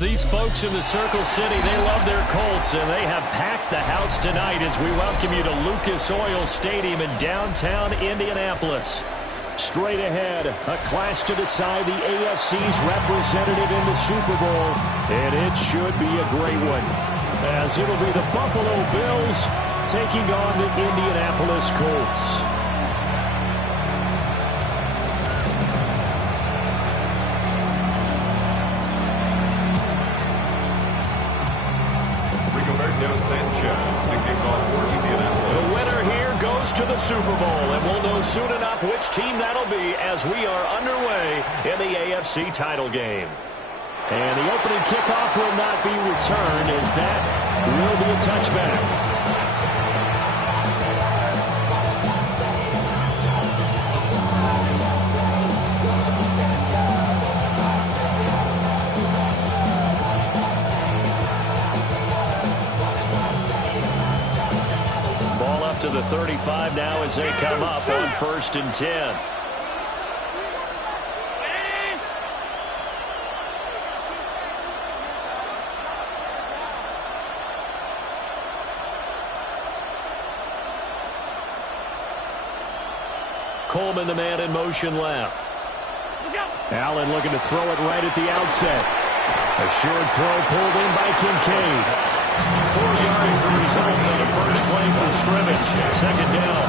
These folks in the Circle City, they love their Colts, and they have packed the house tonight as we welcome you to Lucas Oil Stadium in downtown Indianapolis. Straight ahead, a clash to decide the AFC's representative in the Super Bowl, and it should be a great one, as it'll be the Buffalo Bills taking on the Indianapolis Colts. The winner here goes to the Super Bowl, and we'll know soon enough which team that'll be as we are underway in the AFC title game. And the opening kickoff will not be returned, as that will be a touchback. To the 35 now as they come up on 1st and 10. Coleman, the man in motion left. Allen looking to throw it right at the outset. A short throw pulled in by Kincaid. 4 yards the result on the first play from scrimmage. Second down.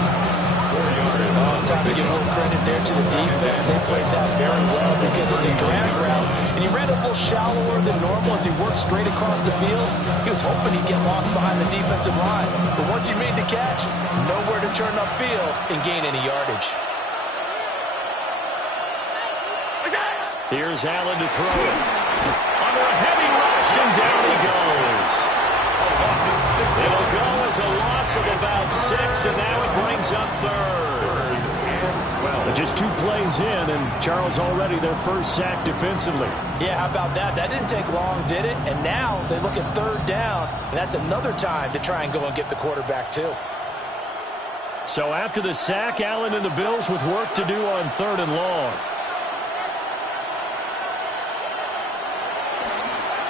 4 yards. Oh, it's time to give a little credit there to the defense. They played that very well because of the drag route. And he ran a little shallower than normal as he worked straight across the field. He was hoping he'd get lost behind the defensive line. But once he made the catch, nowhere to turn upfield and gain any yardage. Here's Allen to throw it. Under a heavy rush, and down he goes. It'll go as a loss of about 6, and now it brings up 3rd. But just 2 plays in, and Charles already their first sack defensively. Yeah, how about that? That didn't take long, did it? And now they look at 3rd down, and that's another time to try and go and get the quarterback too. So after the sack, Allen and the Bills with work to do on 3rd and long.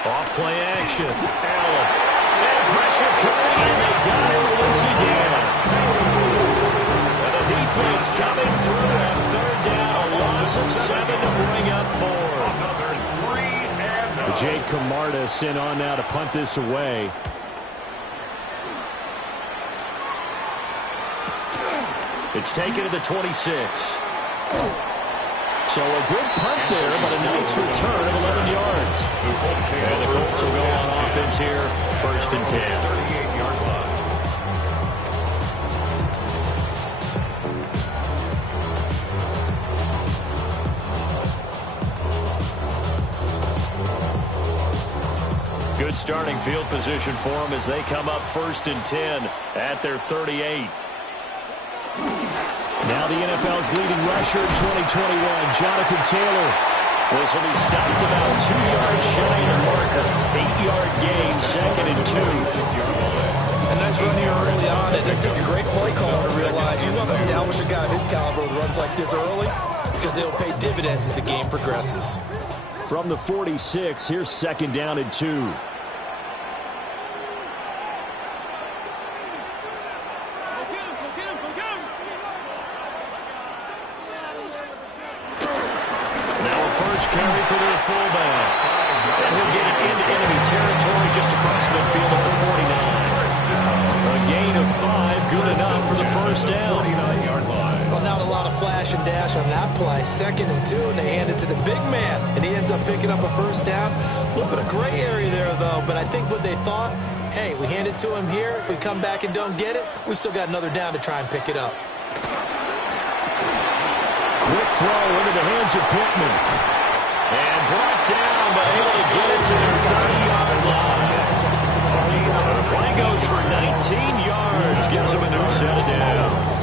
Off play action. Allen. And pressure coming, and they got him once again. And the defense coming through on 3rd down. A loss of 7 to bring up 4. Jake Camarda sent on now to punt this away. It's taken to the 26. So a good punt there, but a nice return of 11 yards. And the Colts will go on offense here, 1st and 10. 38-yard line. Good starting field position for them as they come up 1st and 10 at their 38. Now the NFL's leading rusher in 2021, Jonathan Taylor. This will be stopped about 2 yards shy of the marker. 8-yard gain, 2nd and 2. 6-yard line. A nice run here early on, and it took a great play caller to realize you want to establish a guy of his caliber with runs like this early because they'll pay dividends as the game progresses. From the 46, here's 2nd down and 2. Carry for their fullback. And he'll get it into enemy territory just across midfield at the 49. A gain of 5, good enough for the first down. 49-yard line. Well, not a lot of flash and dash on that play. 2nd and 2, and they hand it to the big man. And he ends up picking up a first down. A little bit of gray area there, though. But I think what they thought, hey, we hand it to him here. If we come back and don't get it, we still got another down to try and pick it up. Quick throw into the hands of Pittman. And brought down, but able to get it to their 30-yard line. The play goes for 19 yards, gives them a new set of downs.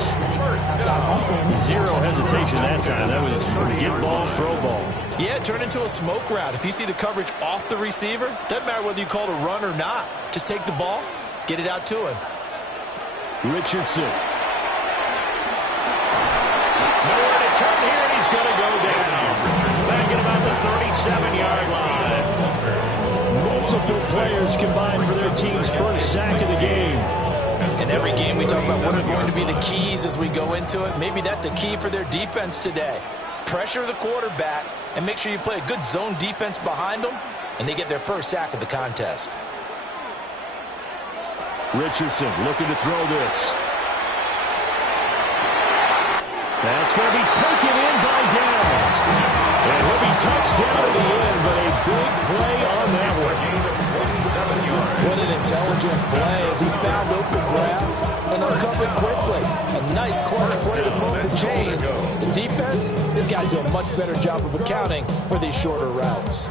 Zero hesitation that time. That was get ball, throw ball. Yeah, turn into a smoke route. If you see the coverage off the receiver, doesn't matter whether you call it a run or not. Just take the ball, get it out to him. Richardson. Nowhere to turn here, and he's going to go down. Back at about the 37-yard line. Multiple players combined for their team's first sack of the game. In every game we talk about what are going to be the keys as we go into it. Maybe that's a key for their defense today. Pressure the quarterback and make sure you play a good zone defense behind them, and they get their first sack of the contest. Richardson looking to throw this. That's going to be taken in by Downs. And he'll be touched down at the end, but a big play on that one. What an intelligent play as he found open grass and uncovered quickly. A nice clutch play to move the chains. The defense, they've got to do a much better job of accounting for these shorter routes.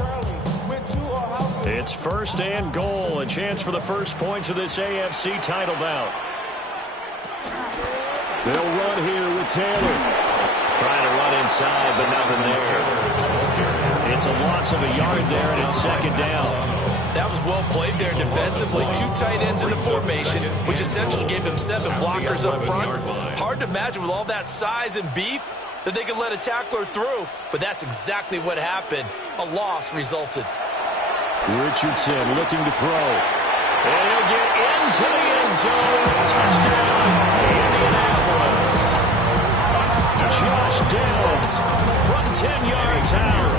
It's 1st and goal, a chance for the first points of this AFC title bout. They'll run here with Taylor. Trying to run inside, but nothing there. It's a loss of a yard there, and it's 2nd down. That was well played there defensively. 2 tight ends in the formation, which essentially gave them 7 blockers up front. Hard to imagine with all that size and beef that they could let a tackler through, but that's exactly what happened. A loss resulted. Richardson looking to throw. And he'll get into the end zone. Touchdown, Indianapolis. Josh Downs from 10 yards out.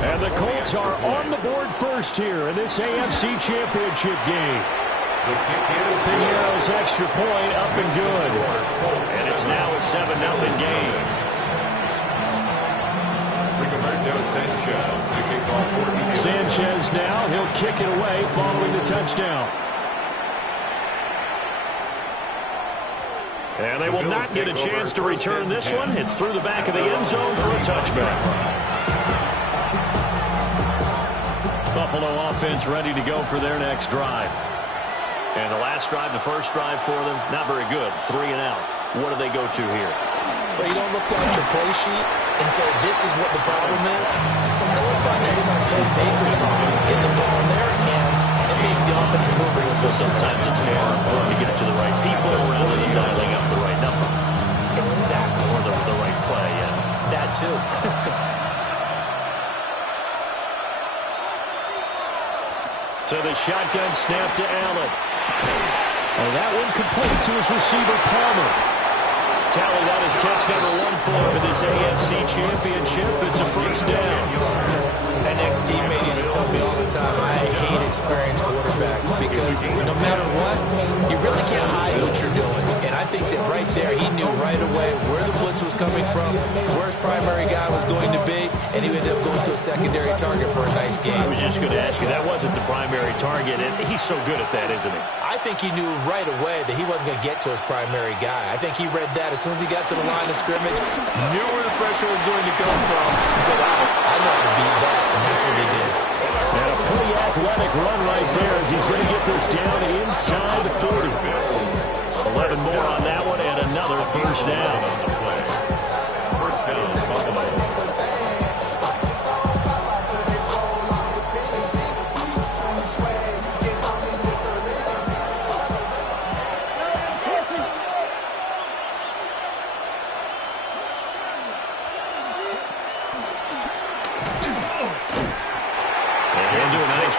And the Colts are on the board first here in this AFC Championship game. Piñeiro's extra point up and good. And it's now a 7-0 game. Sanchez now, he'll kick it away following the touchdown. And they will not get a chance to return this one. It's through the back of the end zone for a touchback. Buffalo offense ready to go for their next drive. And the last drive, the first drive for them, not very good. 3 and out. What do they go to here? Well, you don't look down at your play sheet and say, this is what the problem is. Now, let's find out who my playmakers are. Get the ball in their hands and make the offensive move a little bit. Sometimes it's more important to get it to the right people rather than dialing up the right number. Exactly. Or the right play, yeah. That, too. So the shotgun snap to Allen. And that one complete to his receiver, Palmer. Tally that is catch number 1 for him in this AFC Championship. It's a first down. An ex-teammate used to tell me all the time, I hate experienced quarterbacks because no matter what, you really can't hide what you're doing. And I think that right there, he knew right away where the blitz was coming from, where his primary guy was going to be, and he ended up going to a secondary target for a nice game. I was just going to ask you, that wasn't the primary target, and he's so good at that, isn't he? I think he knew right away that he wasn't going to get to his primary guy. I think he read that as soon as he got to the line of scrimmage, knew where the pressure was going to come from, and said, I know how to beat that, and that's what he did. And a pretty athletic run right there as he's going to get this down inside the 40. 11 more on that one, and another first down. First down, Buffalo.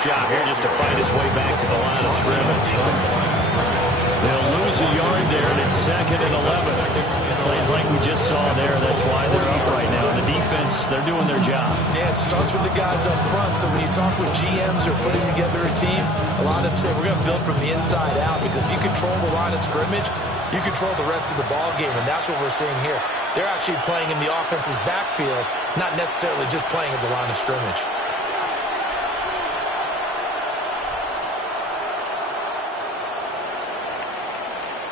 Job here just to fight his way back to the line of scrimmage. They'll lose a yard there, and it's 2nd and 11. Plays like we just saw there. That's why they're up right now. The defense, they're doing their job. Yeah, it starts with the guys up front. So when you talk with GMs who are putting together a team, a lot of them say we're going to build from the inside out because if you control the line of scrimmage, you control the rest of the ball game, and that's what we're seeing here. They're actually playing in the offense's backfield, not necessarily just playing at the line of scrimmage.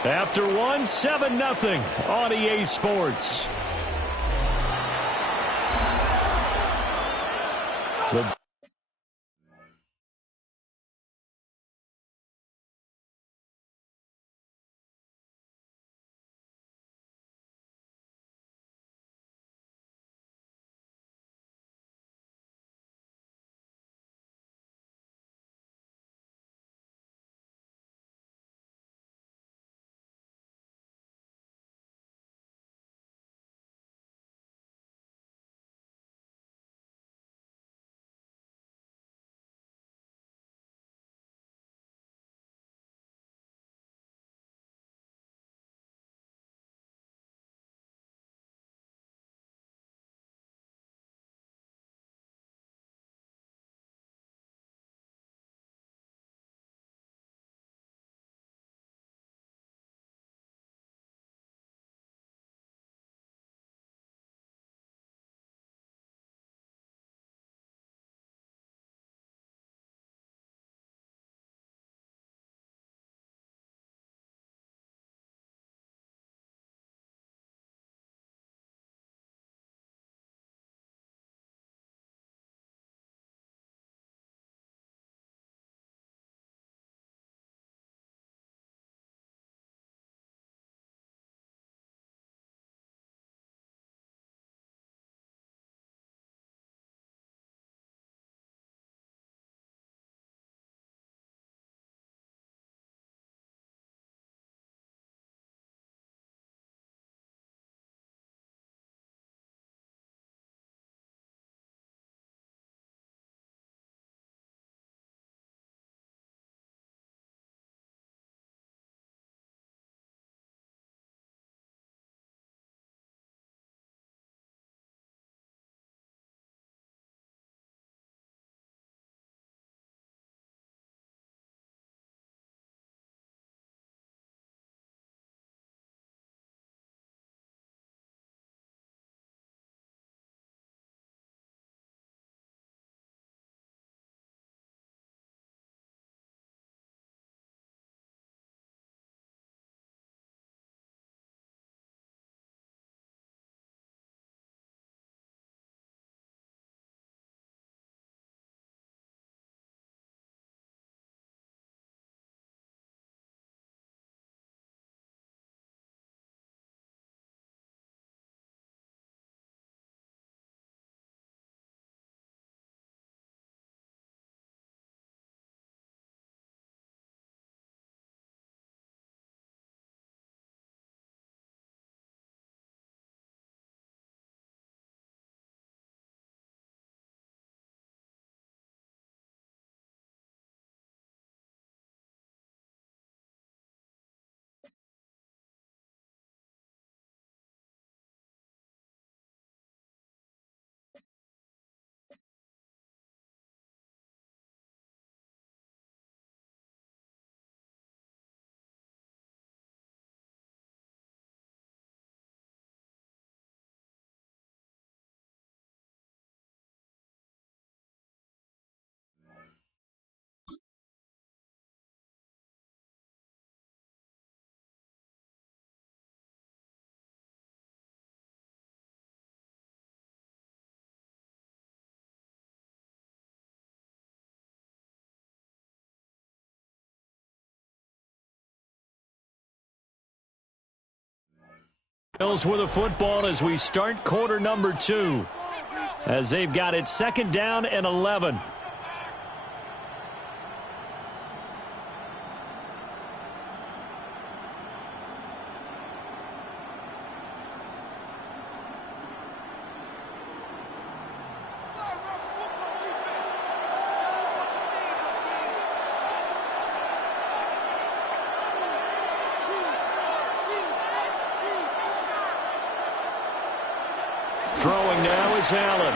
After 7-0 on EA Sports. Bills with the football as we start quarter number 2. As they've got it 2nd down and 11. Throwing now is Allen.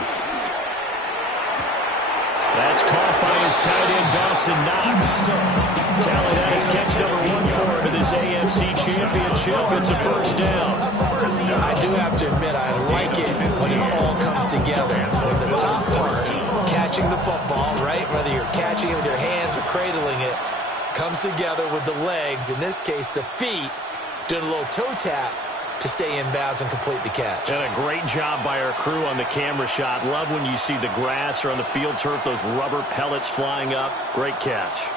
That's caught by his tight end, Dawson Knox. Tally that is catch number 1 for him in this AFC Championship. It's a first down. I do have to admit, I like it when it all comes together. When the top part, catching the football, right, whether you're catching it with your hands or cradling it, comes together with the legs, in this case the feet, doing a little toe tap to stay in bounds and complete the catch. And a great job by our crew on the camera shot. Love when you see the grass or on the field turf, those rubber pellets flying up. Great catch.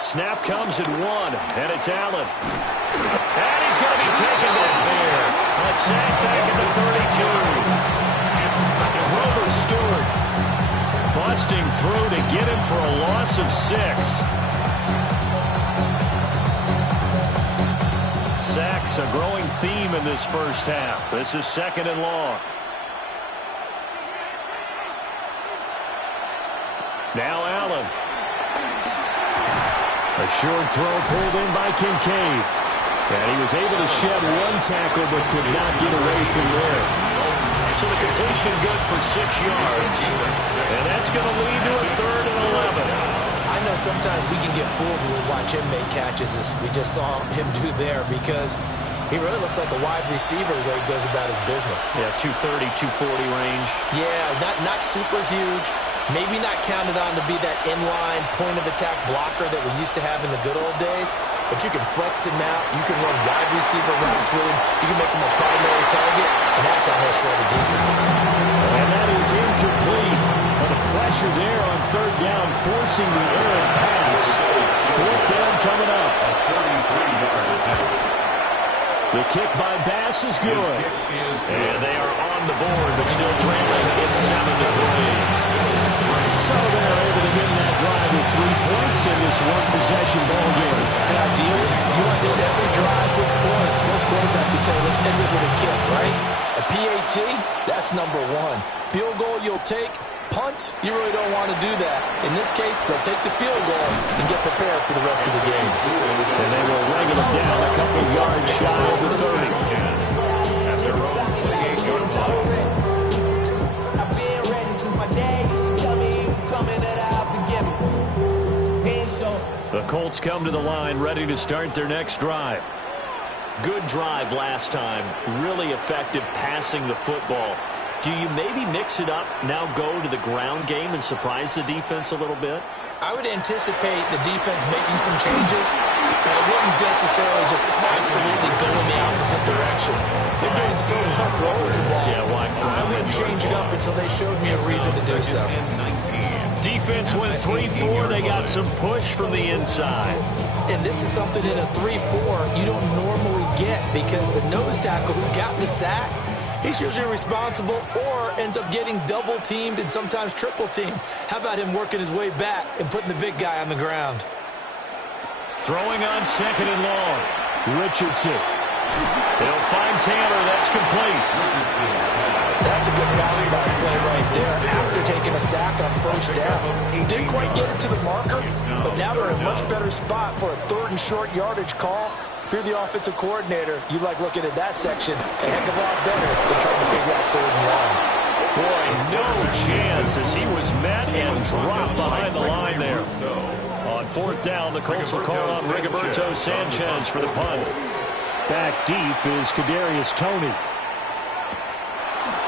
Snap comes at 1, and it's Allen. And he's going to be taken down there. A sack back at the 32. Grover Stewart busting through to get him for a loss of 6. Sacks, a growing theme in this first half. This is 2nd and long. Now Allen. A short throw pulled in by Kincaid. And he was able to shed 1 tackle but could not get away from there. So the completion good for 6 yards. And that's going to lead to a 3rd and 11. I know sometimes we can get fooled when we watch him make catches, as we just saw him do there, because he really looks like a wide receiver the way he goes about his business. Yeah, 230, 240 range. Yeah, not super huge. Maybe not counted on to be that inline point-of-attack blocker that we used to have in the good old days, but you can flex him out. You can run wide receiver routes with him. You can make him a primary target, and that's how he'll shred a defense. And that is incomplete. But the pressure there on 3rd down, forcing the errant pass. 4th down coming up. The kick by Bass is good. And they are on the board, but still trailing. It's 7-3. So they're able to win that drive with 3 points in this one-possession ball game. And ideally, you want to end every drive with points. Most quarterbacks would tell us end it with a kick, right? A PAT, that's number 1. Field goal you'll take. Punts, you really don't want to do that. In this case, they'll take the field goal and get prepared for the rest of the game. And they will wrangle them down a couple yards shy of the 30. At their own 28-yard line. I've been ready since my dad used to tell me he would come into the house to get me. The Colts come to the line ready to start their next drive. Good drive last time. Really effective passing the football. Do you maybe mix it up, now go to the ground game and surprise the defense a little bit? I would anticipate the defense making some changes, but I wouldn't necessarily just absolutely go in the opposite direction. They're doing so well throwing the ball. Yeah, why? I wouldn't change it up until they showed me a reason to do so. Defense went 3-4. They got some push from the inside. And this is something in a 3-4 you don't normally get, because the nose tackle who got the sack, he's usually responsible or ends up getting double-teamed and sometimes triple-teamed. How about him working his way back and putting the big guy on the ground? Throwing on 2nd and long. Richardson. They'll find Taylor. That's complete. That's a good bounce back play right there after taking a sack on 1st down. Didn't quite get it to the marker, but now they're in a much better spot for a 3rd and short yardage call. If you're the offensive coordinator, you like looking at that section a heck of a lot better than trying to figure out 3rd and long. Boy, no chance as he was met and dropped behind the line there. On 4th down, the Colts will call on Rigoberto Sanchez for the punt. Back deep is Kadarius Toney.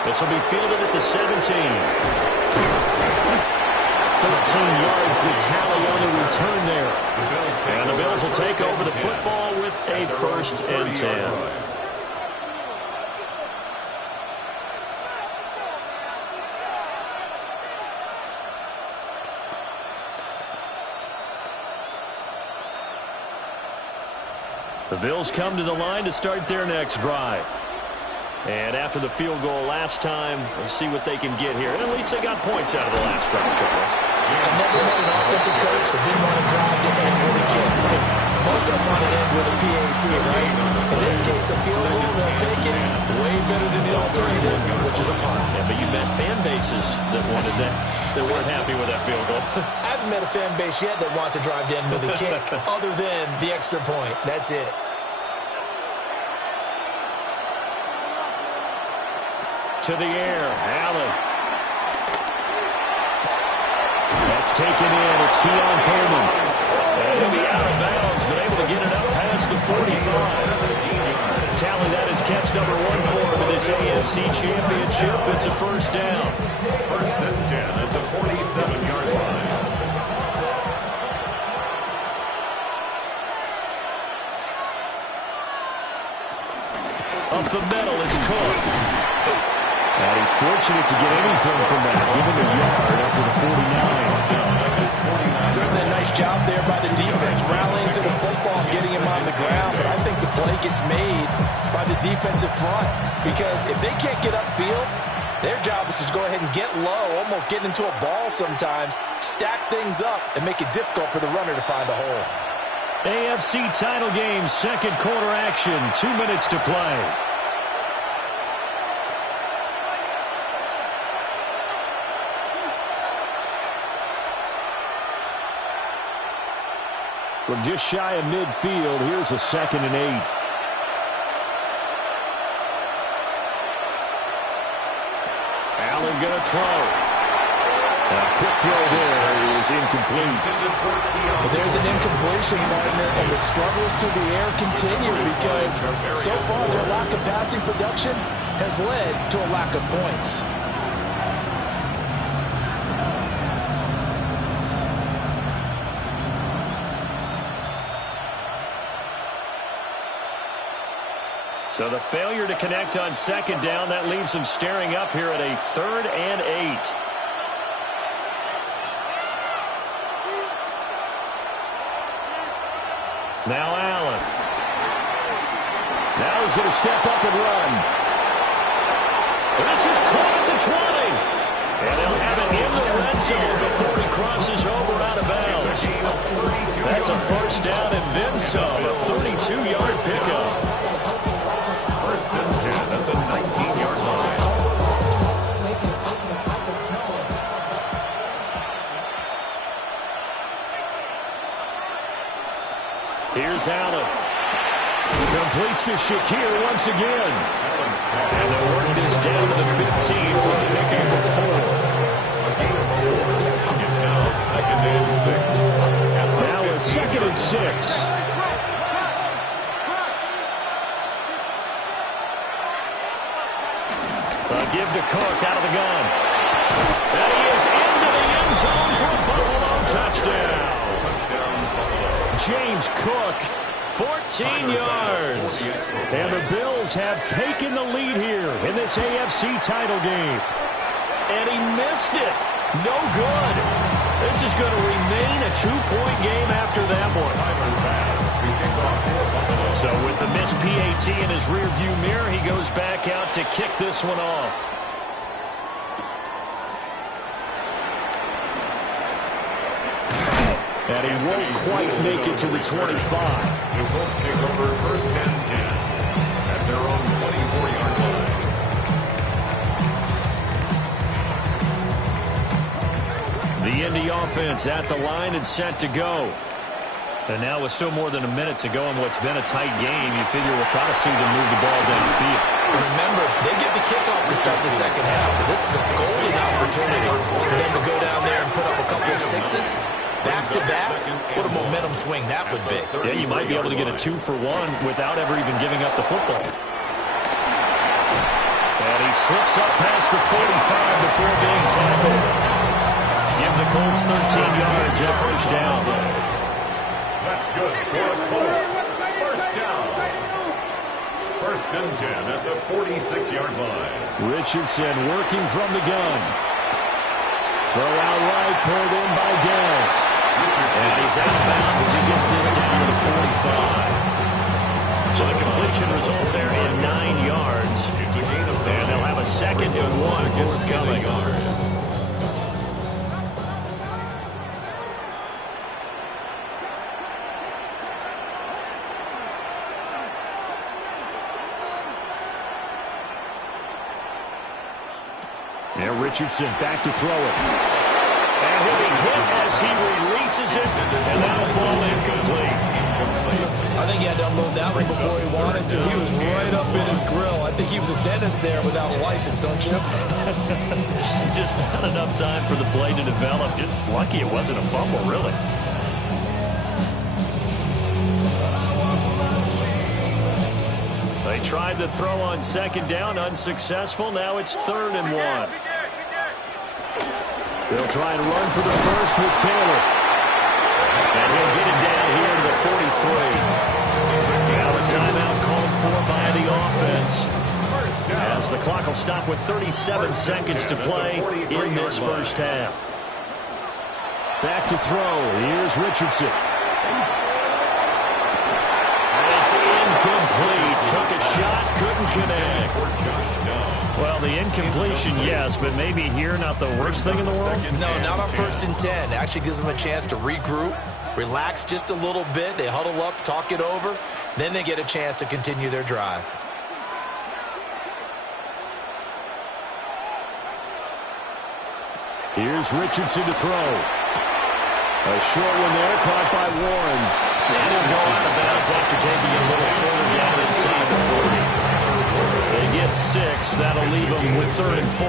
This will be fielded at the 17. 13 yards the tally on the return there. And the Bills will take over the football with a 1st and 10. Bills come to the line to start their next drive. And after the field goal last time, we'll see what they can get here. And at least they got points out of the last drive, Charles. I never met an offensive coach that didn't want to drive to end with a kick. Most of them want to end with a PAT, right? In this case, a field goal, they'll take it. Way better than the alternative, which is a punt. Yeah, but you met fan bases that wanted that, that weren't happy with that field goal. I haven't met a fan base yet that wants to drive to end with a kick, other than the extra point. That's it. To the air, Allen. That's taken in. It's Keon Coleman. And he'll be out of bounds, but able to get it up past the 45. Tally that is catch number 1 for him in this AFC Championship. It's a first down. First and 10 at the 47-yard line. Up the middle, it's Cook. And he's fortunate to get anything from that, given the yard up to the 49. Certainly a nice job there by the defense, rallying to the football and getting him on the ground. But I think the play gets made by the defensive front, because if they can't get upfield, their job is to go ahead and get low, almost get into a ball sometimes, stack things up, and make it difficult for the runner to find a hole. AFC title game, second quarter action, 2 minutes to play. We're just shy of midfield. Here's a 2nd and 8. Allen going to throw. A quick throw there is incomplete. But there's an incompletion, partner, and the struggles through the air continue, because so far their lack of passing production has led to a lack of points. So the failure to connect on 2nd down, that leaves them staring up here at a 3rd and 8. Now Allen. Now he's going to step up and run. This is caught at the 20. And they'll have it in the red zone before he crosses over out of bounds. That's a first down and then some, a 32-yard pickup. First and 10 at the 19-yard line. Here's Allen. Completes to Shakir once again. And they'll work this down to the 15 for a pickup of 4. It's now 2nd and 6. Now a 2nd and 6. Give to Cook out of the gun. And he is into the end zone for a Buffalo touchdown. James Cook, 14 yards. And the Bills have taken the lead here in this AFC title game. And he missed it. No good. This is going to remain a 2-point game after that one. So with the missed PAT in his rearview mirror, he goes back out to kick this one off. And he won't quite make it to the 25. The Colts take over first and 10 at their own 24-yard line. The Indy offense at the line and set to go. And now with still more than a minute to go in what's been a tight game, you figure we'll try to see them move the ball down the field. Remember, they get the kickoff to start the second half, so this is a golden opportunity for them to go down there and put up a couple of sixes. Back-to-back, what a momentum swing that would be. Yeah, you might be able to get a 2-for-1 without ever even giving up the football. And he slips up past the 45 before being tackled. Give the Colts 13 yards and a first down. That's good for the Colts. First down. First and 10 at the 46-yard line. Richardson working from the gun. Throw out right, pulled in by Gants. And he's out of bounds as he gets this down to the 45. So the completion results there in 9 yards. And they'll have a 2nd and 1 forthcoming. Now Richardson back to throw it. And he'll be hit as he releases it, and that'll fall incomplete. I think he had to unload that one before he wanted to. He was right up in his grill. I think he was a dentist there without a license, don't you? Just not enough time for the play to develop. Just lucky it wasn't a fumble, really. They tried the throw on 2nd down, unsuccessful. Now it's 3rd and 1. They'll try and run for the first with Taylor. And he'll get it down here to the 43. Now a timeout called for by the offense, as the clock will stop with 37 seconds to play in this first half. Back to throw. Here's Richardson. And it's incomplete. Took a shot, couldn't connect. Well, the incompletion, yes, but maybe here not the worst thing in the world? No, not on 1st and 10. Actually gives them a chance to regroup, relax just a little bit. They huddle up, talk it over. Then they get a chance to continue their drive. Here's Richardson to throw. A short one there, caught by Warren. And he'll go out of bounds after taking a little further down inside the 40. They get 6. That'll leave them with 3rd and 4.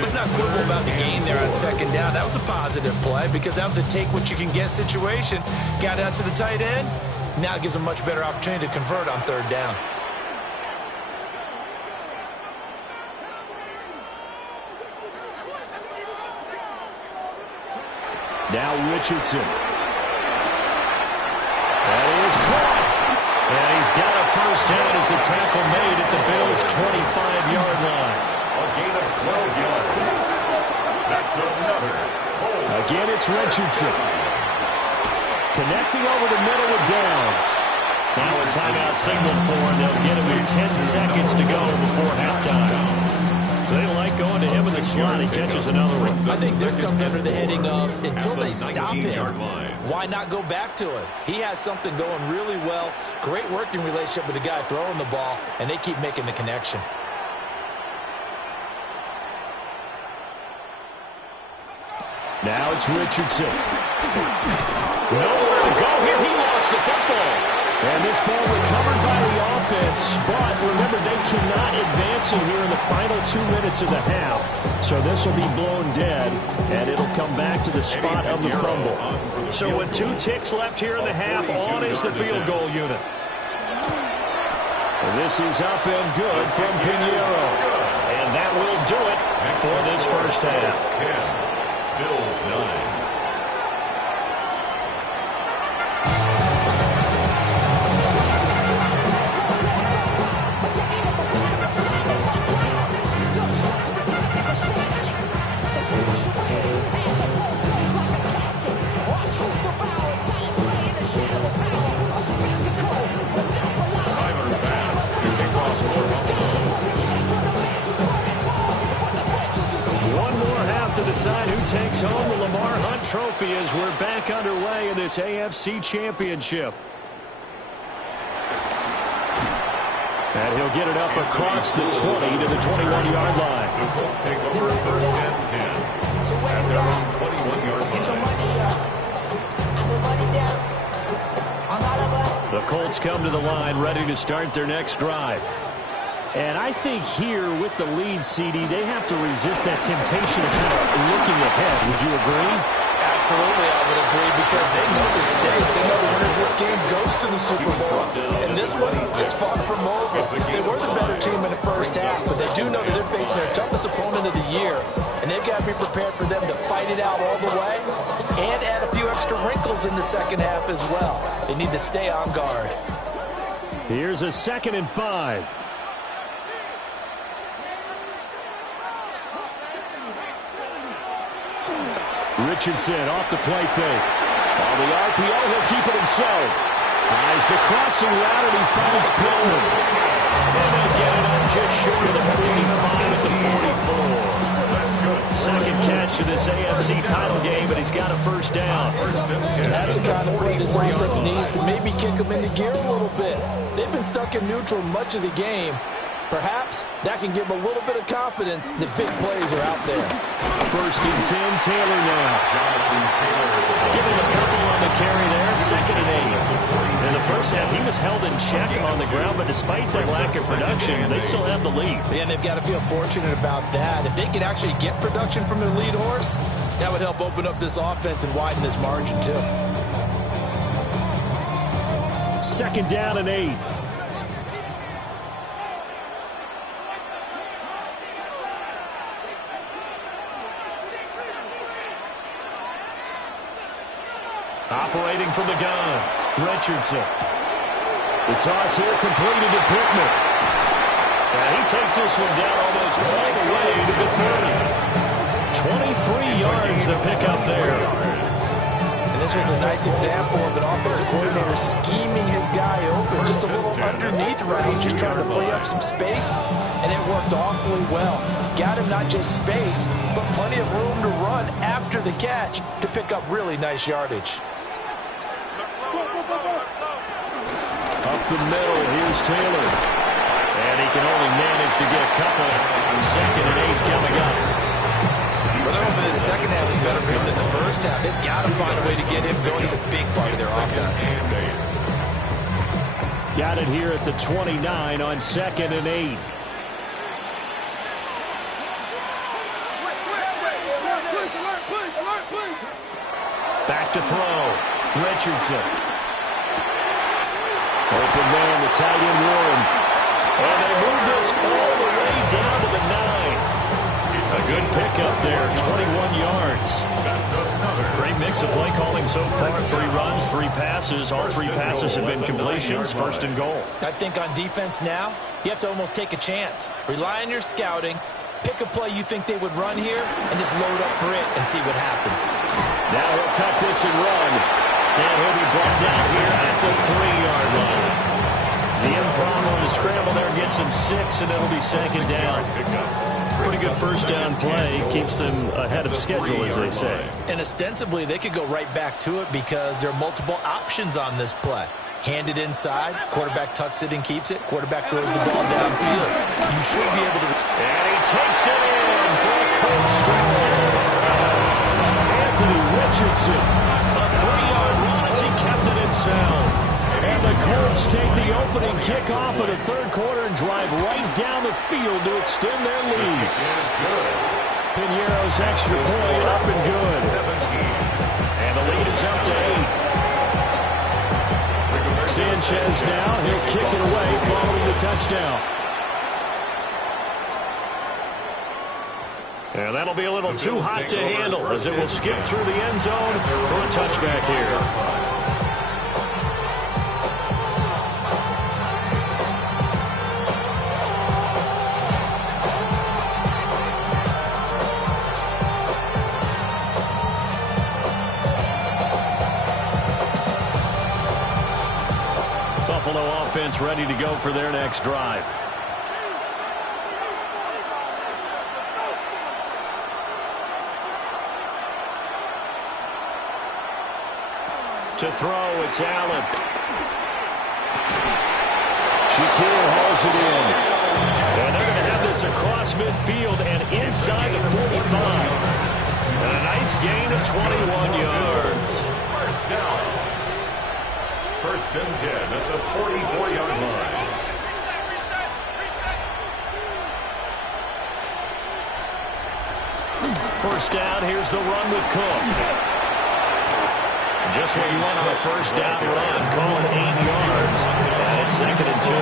Let's not quibble about the gain there on 2nd down. That was a positive play because that was a take-what-you-can-get situation. Got out to the tight end. Now it gives them a much better opportunity to convert on 3rd down. Now Richardson. That is caught. And he's got a first down as a tackle made at the Bills' 25-yard line. A gain of 12 yards. That's another. Again, it's Richardson. Connecting over the middle with Downs. Now a timeout signal for him. They'll get him with 10 seconds to go before halftime. They like going to him in the slot. He catches another one. I think this comes under the heading of until they stop him, why not go back to it? He has something going really well. Great working relationship with the guy throwing the ball, and they keep making the connection. Now it's Richardson. Nowhere to go here. He lost the football. And this ball recovered by the offense. But remember, they cannot advance it here in the final 2 minutes of the half. So this will be blown dead, and it'll come back to the spot of the fumble. So with 2 ticks left here in the half, on is the field goal unit. And this is up and good from Pinheiro. And that will do it for this first half. 10, Bills 9. Decide who takes home the Lamar Hunt Trophy as we're back underway in this AFC Championship. And he'll get it up across the 20 to the 21-yard line. The Colts take over first and 10 at their own 21-yard line. The Colts come to the line ready to start their next drive. And I think here with the lead, CD, they have to resist that temptation of kind of looking ahead. Would you agree? Absolutely, I would agree, because they know the stakes. They know the winner of this game goes to the Super Bowl. And this one, it's far from over. They were the better team in the first half, but they do know that they're facing their toughest opponent of the year. And they've got to be prepared for them to fight it out all the way and add a few extra wrinkles in the second half as well. They need to stay on guard. Here's a 2nd and 5. Richardson off the play fake. On the RPO, he'll keep it himself. Eyes the crossing route, and he finds Pittman. And they get it up just short of the 45 at the 44. Second catch of this AFC title game, and he's got a first down. And that's the kind of play this offense needs to maybe kick them into gear a little bit. They've been stuck in neutral much of the game. Perhaps that can give them a little bit of confidence that big plays are out there. First and 10, Taylor now. Give him a couple on the carry there, second and 8. In the first half, he was held in check on the ground, but despite their lack of production, they still have the lead. And they've got to feel fortunate about that. If they could actually get production from their lead horse, that would help open up this offense and widen this margin too. Second down and 8. Operating from the gun, Richardson. The toss here completed to Pittman. And he takes this one down almost all the way to the 30. 23 yards to pick up there. And this was a nice example of an offensive coordinator scheming his guy open, just a little underneath route, just trying to free up some space, and it worked awfully well. Got him not just space, but plenty of room to run after the catch to pick up really nice yardage. Up the middle, here's Taylor. And he can only manage to get a couple. Second and 8 coming up. Well, they're hoping that the second half is better for him than the first half. They've got to find a way to get him going. He's a big part of their offense. Got it here at the 29 on second and 8. Back to throw. Richardson. Open man, the tight end Warren. And they move this all the way down to the 9. A good pickup there, 21 yards. Great mix of play calling so far. 3 runs, 3 passes. All 3 passes have been completions. First and goal. I think on defense now, you have to almost take a chance. Rely on your scouting. Pick a play you think they would run here and just load up for it and see what happens. Now he'll tuck this and run. And he'll be brought down here at the 3-yard line. The improv on the scramble there gets him 6, and it'll be second down. Pretty good first down play. Keeps them ahead of schedule, as they say. And ostensibly, they could go right back to it because there are multiple options on this play. Hand it inside, quarterback tucks it and keeps it, quarterback throws the ball downfield. You should be able to... And he takes it in for a Colts scramble. Anthony Richardson, a 3-yard run as he kept it himself. And the Colts take the opening kickoff of the third quarter and drive right down the field to extend their lead. Piñeiro's extra point up and good. And the lead is up to 8. Sanchez now, he'll kick it away following the touchdown. And that'll be a little too hot to handle as it will skip through the end zone for a touchback here. Buffalo offense ready to go for their next drive. To throw, it's Allen. Shakir hauls it in. And they're going to have this across midfield and inside the 45. And a nice gain of 21 yards. First down. First and 10 at the 44-yard line. First down, here's the run with Cook. Just what you want on a first down run. Call it 8 yards. And it's second and 2.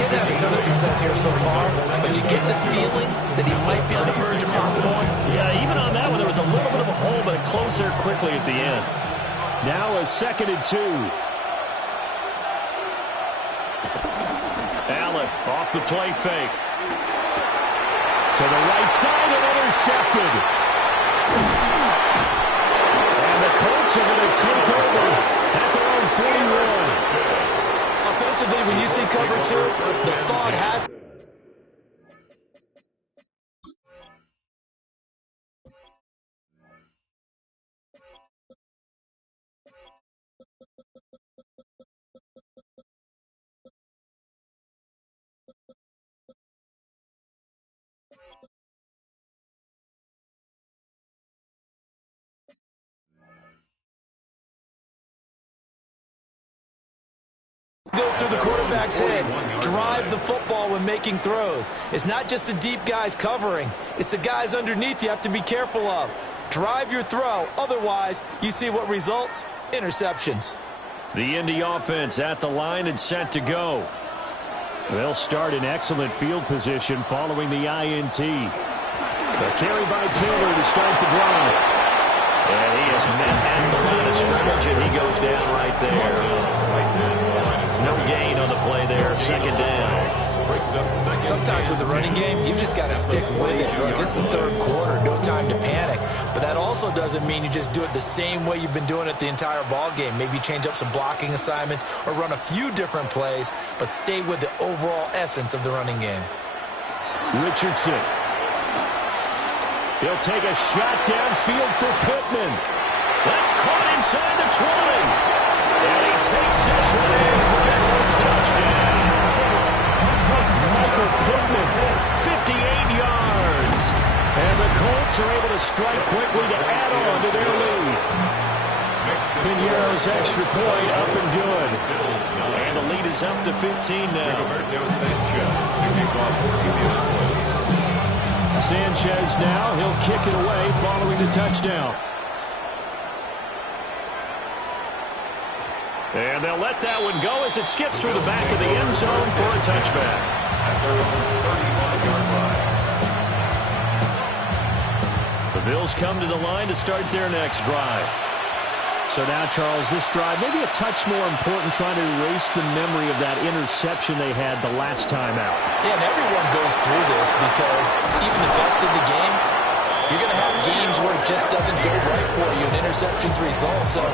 He's had a ton of success here so far, but you get the feeling that he might be on the verge of popping one. Yeah, even on that one, there was a little bit of a hole, but it closed there quickly at the end. Now a second and 2. Allen off the play fake. To the right side and intercepted. And the Colts are going to take over at their own and 41. Offensively, when you see cover two, the thought has go through the quarterback's head, drive the football when making throws. It's not just the deep guys covering. It's the guys underneath you have to be careful of. Drive your throw. Otherwise, you see what results? Interceptions. The Indy offense at the line and set to go. They'll start in excellent field position following the INT. A carry by Taylor to start the drive. And he is met at the line of scrimmage, and he goes down right there. No gain on the play there, second down. Sometimes with the running game, you've just got to stick with it. Look, it's the third quarter, no time to panic. But that also doesn't mean you just do it the same way you've been doing it the entire ball game. Maybe change up some blocking assignments or run a few different plays, but stay with the overall essence of the running game. Richardson. He'll take a shot downfield for Pittman. That's caught inside the 20. And he takes this one in for a Colts touchdown. Michael Pittman, 58 yards. And the Colts are able to strike quickly to add on to their lead. Pinero's extra point up and good. And the lead is up to 15 now. Sanchez now, he'll kick it away following the touchdown. And they'll let that one go as it skips through the back of the end zone for a touchback. The Bills come to the line to start their next drive. So now, Charles, this drive maybe a touch more important, trying to erase the memory of that interception they had the last time out. Yeah, and everyone goes through this because even the best in the game, you're going to have games where it just doesn't go right for you, and interceptions result. So,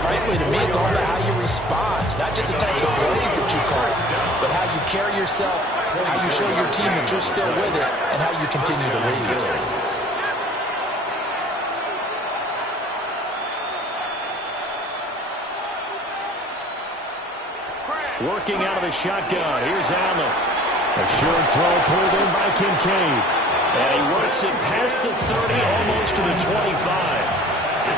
frankly, to me, it's all about how you respond, not just the types of plays that you call, but how you carry yourself, how you show your team that you're still with it, and how you continue to lead. Working out of the shotgun. Here's Allen. A short throw pulled in by Kincaid. And he works it past the 30, almost to the 25.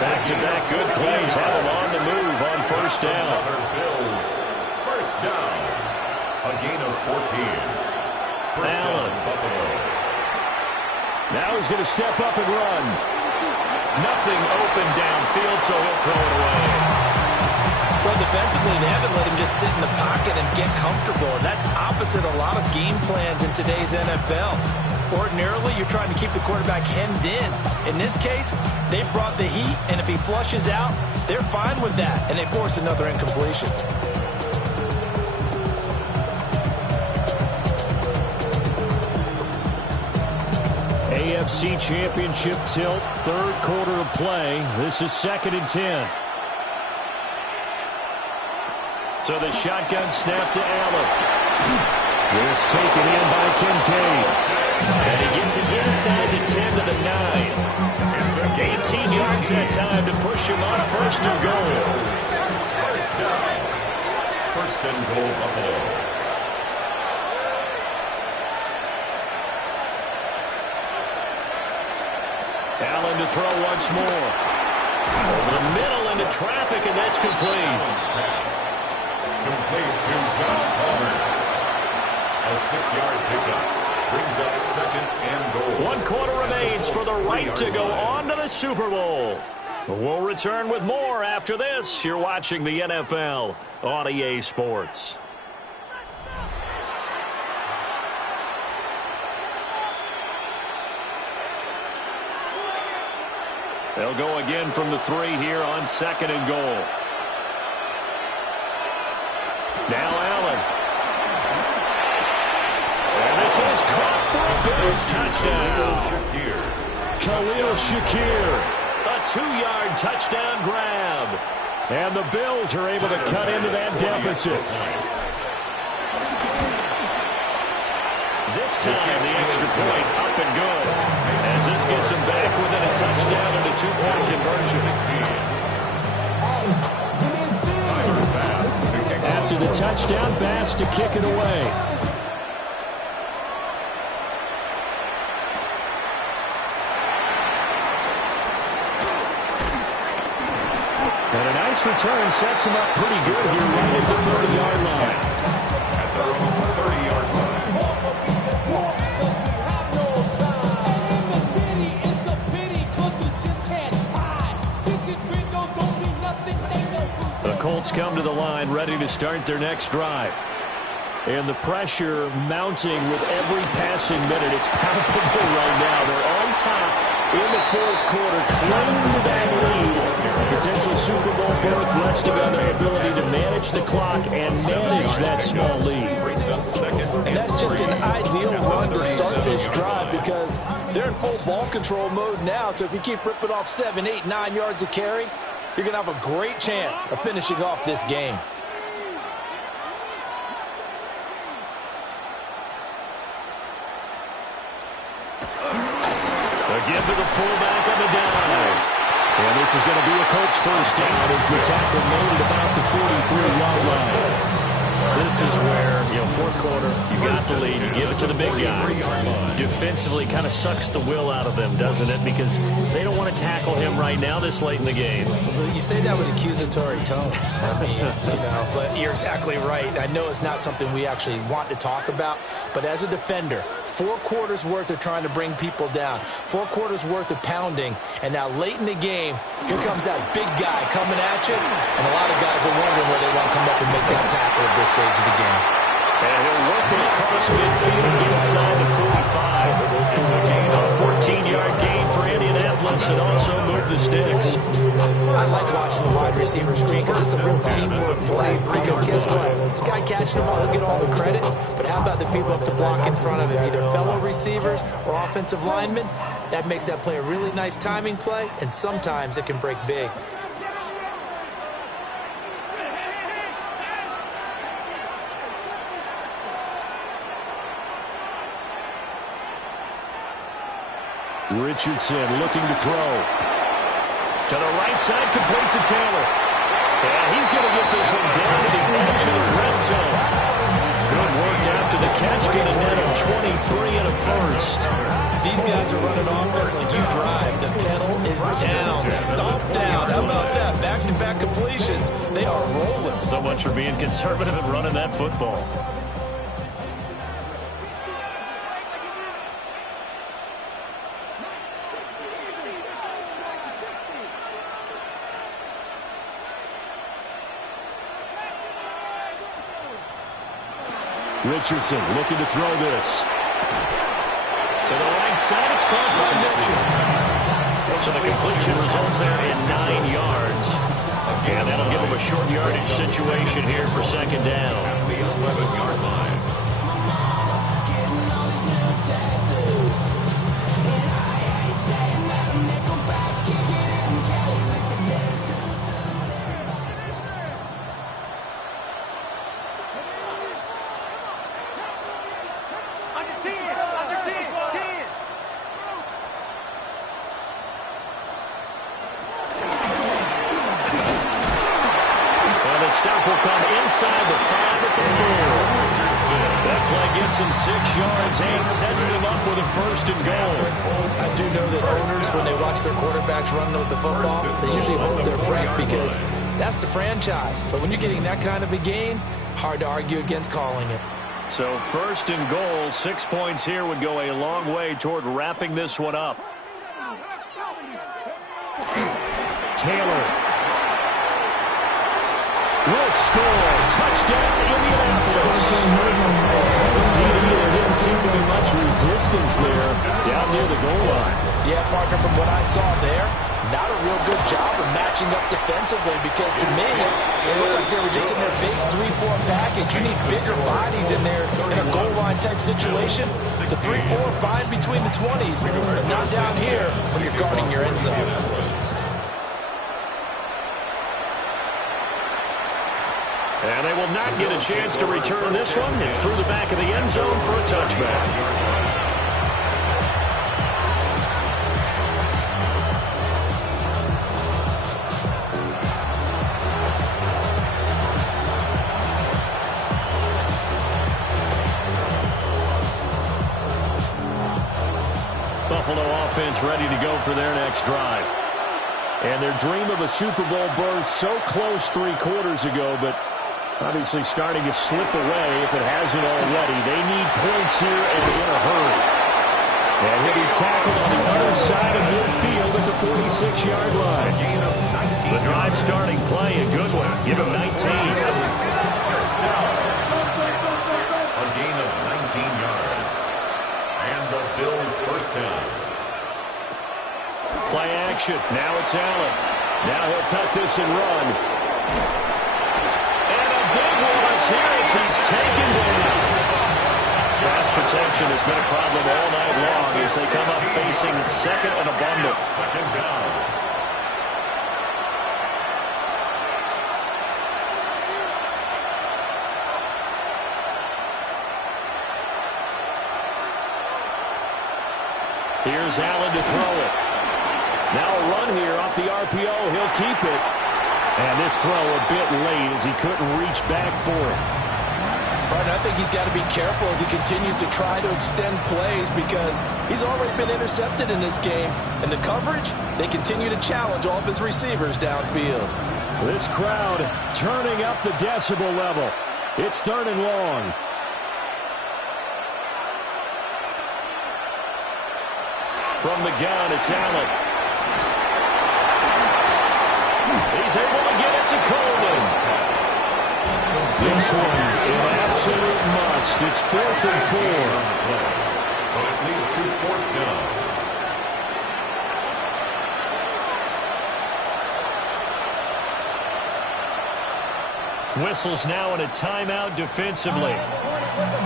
Back-to-back good plays have him on the move on first down. Bills, first down. A gain of 14. Allen. Now he's going to step up and run. Nothing open downfield, so he'll throw it away. Well, defensively, they haven't let him just sit in the pocket and get comfortable, and that's opposite a lot of game plans in today's NFL. Ordinarily, you're trying to keep the quarterback hemmed in. In this case, they brought the heat, and if he flushes out, they're fine with that, and they force another incompletion. AFC Championship tilt, third quarter of play. This is 2nd and 10. So the shotgun snap to Allen. This taken in by Kincaid. And he gets it inside the 10 to the 9. 18 yards that time to push him on first and goal. First down. First and goal, Buffalo. Allen to throw once more. Over the middle into traffic, and that's complete. Complete to Josh Palmer. A 6-yard pickup brings up second and goal. 1 quarter remains for the right to go on to the Super Bowl. We'll return with more after this. You're watching the NFL on EA Sports. They'll go again from the 3 here on 2nd and goal. Now Allen. And this is caught for a Bills touchdown. Khalil Shakir. A 2-yard touchdown grab. And the Bills are able to cut into that deficit. This time, the extra point up and good. As this gets them back within a touchdown and a 2-point conversion. After the touchdown, Bass to kick it away. And a nice return sets him up pretty good here right at the 30-yard line. At their own 30-yard line. The Colts come to the line ready to start their next drive. And the pressure mounting with every passing minute. It's palpable right now. They're on top in the fourth quarter, clinging to that lead. Potential Super Bowl berth resting on their ability to manage the clock and manage that small lead. And that's just an ideal run to start this drive because they're in full ball control mode now. So if you keep ripping off 7, 8, 9 yards of carry, you're going to have a great chance of finishing off this game. Again to the fullback on the dive. And this is going to be a Colts first down as the tackle made at about the 43-yard line. This is where, fourth quarter, you got the lead, you give it to the big guy. Defensively kind of sucks the will out of them, doesn't it? Because they don't want to tackle him right now this late in the game. You say that with accusatory tones. I mean, but you're exactly right. I know it's not something we actually want to talk about, but as a defender, 4 quarters worth of trying to bring people down, 4 quarters worth of pounding, and now late in the game, here comes that big guy coming at you, and a lot of guys are wondering where they want to come up and make that tackle at this stage of the game. And he'll work it across midfield inside the 45. A 14-yard gain for Indianapolis and also move the sticks. I like watching the wide receiver screen because it's a real teamwork play. Because guess what? The guy catching the ball, he'll get all the credit. But how about the people up to block in front of him, either fellow receivers or offensive linemen? That makes that play a really nice timing play, and sometimes it can break big. Richardson looking to throw. To the right side, complete to Taylor. And he's going to get this one down to the edge of the red zone. Good work after the catch. Get a net of 23 and a first. These guys are running offense like you drive. The pedal is down. Stomp down. How about that? Back-to-back completions. They are rolling. So much for being conservative and running that football. Richardson looking to throw this. To the right side, it's caught by Mitchell. So the completion results there in 9 yards. And that'll give him a short yardage situation here for second down. At the 11-yard line. Stop will come inside the 5 at the 4. That play gets him 6 yards and sets them up with a first and goal. I do know that owners, when they watch their quarterbacks running with the football, they usually hold their breath because that's the franchise. But when you're getting that kind of a game, hard to argue against calling it. So first and goal, 6 points here would go a long way toward wrapping this one up. Taylor will score. Touchdown, Indianapolis. There didn't seem to be much resistance there down near the goal line. Yeah, partner, from what I saw there, not a real good job of matching up defensively because to me, it looked like they were just in their base 3-4 package. You need bigger bodies in there in a goal line type situation. The 3-4 fine between the 20s, but not down here when you're guarding your end zone. And they will not get a chance to return this one. It's through the back of the end zone for a touchback. Buffalo offense ready to go for their next drive. And their dream of a Super Bowl berth so close 3 quarters ago, but obviously starting to slip away if it hasn't already. They need points here and in a hurry. And he'll be tackled on the other side of midfield at the 46-yard line. The drive starting play, a good one. Give him 19. A gain of 19 yards. And the Bills first down. Play action. Now it's Allen. Now he'll tuck this and run. And a big loss here as he's taken down. Pass protection has been a problem all night long as they come up facing second and abundant. Second down. Here's Allen to throw it. Now a run here off the RPO. He'll keep it. And this throw a bit late as he couldn't reach back for it. But I think he's got to be careful as he continues to try to extend plays because he's already been intercepted in this game. And the coverage, they continue to challenge all of his receivers downfield. This crowd turning up the decibel level. It's 3rd and long. From the gun, it's Allen. He's able to get it to Coleman. This one, an absolute must. It's 4th and 4. But it leads to 4th down. Whistles now in a timeout defensively.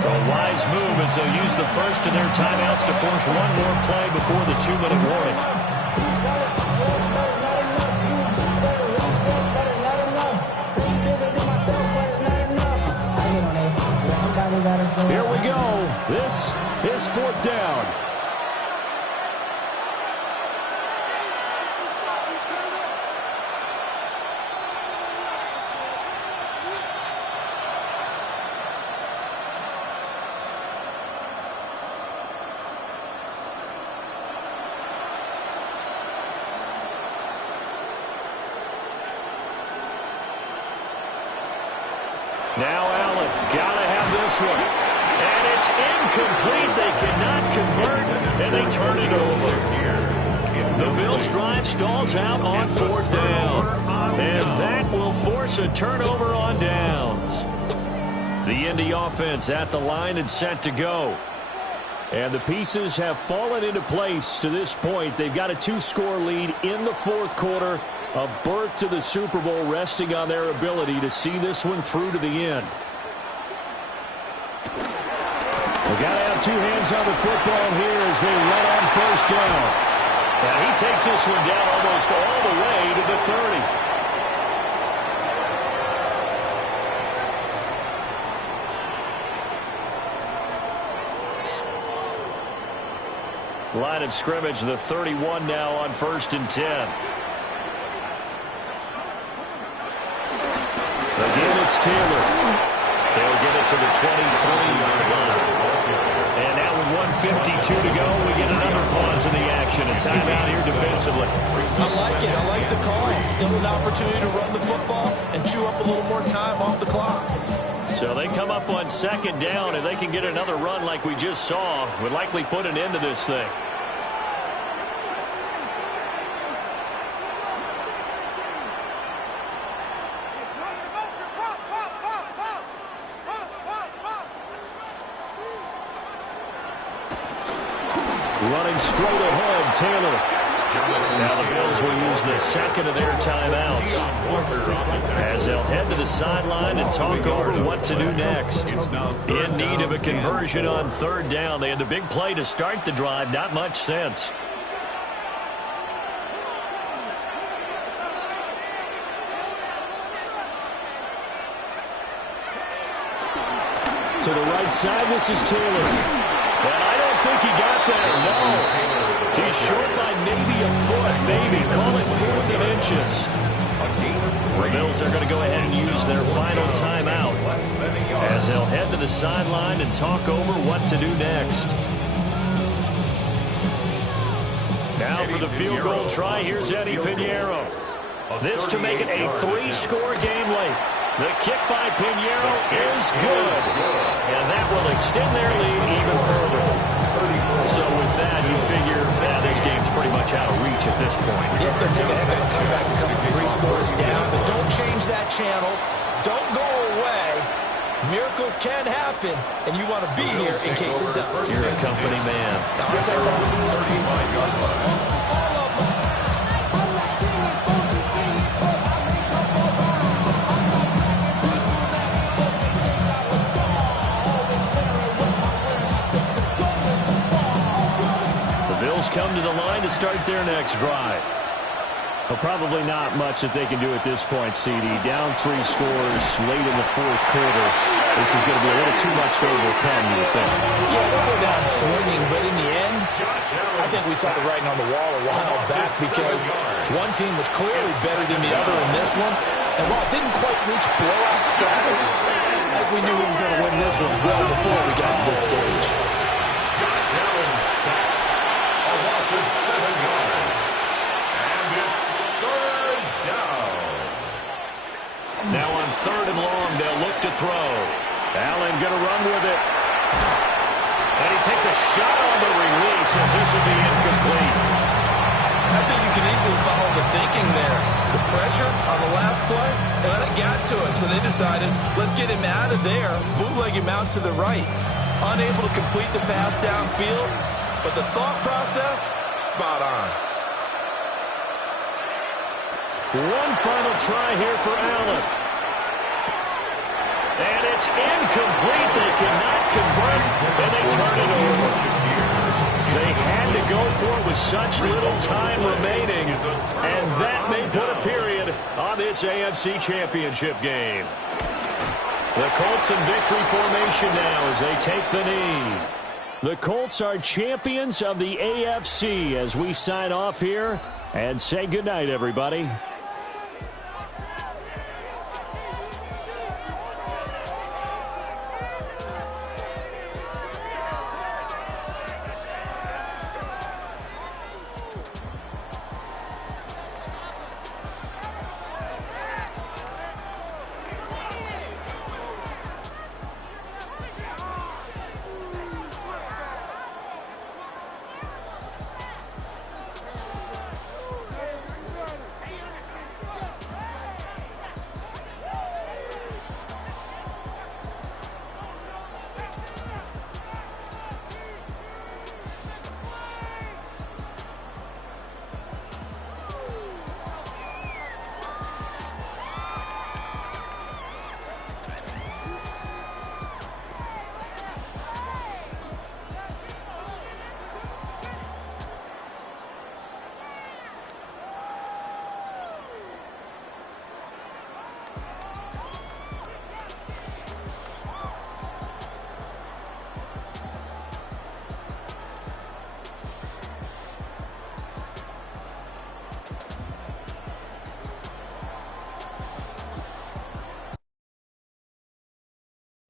So a wise move as they'll use the first of their timeouts to force one more play before the 2-minute warning. Here we go. This is 4th down. Now Allen, gotta have this one. And it's incomplete. They cannot convert, and they turn it over. The Bills' drive stalls out on 4th down. And that will force a turnover on downs. The Indy offense at the line and set to go. And the pieces have fallen into place to this point. They've got a 2-score lead in the 4th quarter. A berth to the Super Bowl resting on their ability to see this one through to the end. They've got to have 2 hands on the football here as they run on 1st down. And he takes this one down almost all the way to the 30. Line of scrimmage, the 31 now on 1st and 10. Again, it's Taylor. They'll get it to the 23-yard line. And now with 1:52 to go, we get another pause in the action. A timeout here defensively. I like it. I like the call. Still an opportunity to run the football and chew up a little more time off the clock. So they come up on 2nd down, and they can get another run like we just saw. Would likely put an end to this thing. Running straight ahead, Taylor. Now the Bills will use the second of their timeouts as they'll head to the sideline and talk over what to do next. In need of a conversion on 3rd down. They had the big play to start the drive. Not much sense. To the right side, this is Taylor. And I don't think he got there, no. He's short by maybe a foot, maybe. Call it 4th and inches. The Bills are going to go ahead and use their final timeout as they'll head to the sideline and talk over what to do next. Now for the field goal try, here's Eddie Pinheiro. This to make it a 3-score game late. The kick by Pinheiro is good. And that will extend their lead even further. So with that, you figure that this game's pretty much out of reach at this point. You have to take a heck of a comeback to come from 3 scores down, but don't change that channel. Don't go away. Miracles can happen, and you want to be here in case it does. You're a company man. I'll tell you that. Come to the line to start their next drive. Well, probably not much that they can do at this point, CD. Down 3 scores late in the 4th quarter. This is going to be a little too much to overcome, you would think. Yeah, they'll go down swinging, but in the end, I think we saw the writing on the wall a while back because one team was clearly better than the other in this one. And while it didn't quite reach blowout status, I think we knew who was going to win this one well before we got to this stage. Josh Allen sacked. A loss of 7 yards. And it's 3rd down. Now on 3rd and long, they'll look to throw. Allen going to run with it. And he takes a shot on the release as this will be incomplete. I think you can easily follow the thinking there. The pressure on the last play, and then it got to him. So they decided, let's get him out of there, bootleg him out to the right. Unable to complete the pass downfield. But the thought process, spot on. One final try here for Allen. And it's incomplete. They cannot convert, and they turn it over. They had to go for it with such little time remaining, and that may put a period on this AFC Championship game. The Colts in victory formation now as they take the knee. The Colts are champions of the AFC as we sign off here and say goodnight, everybody.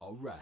All right.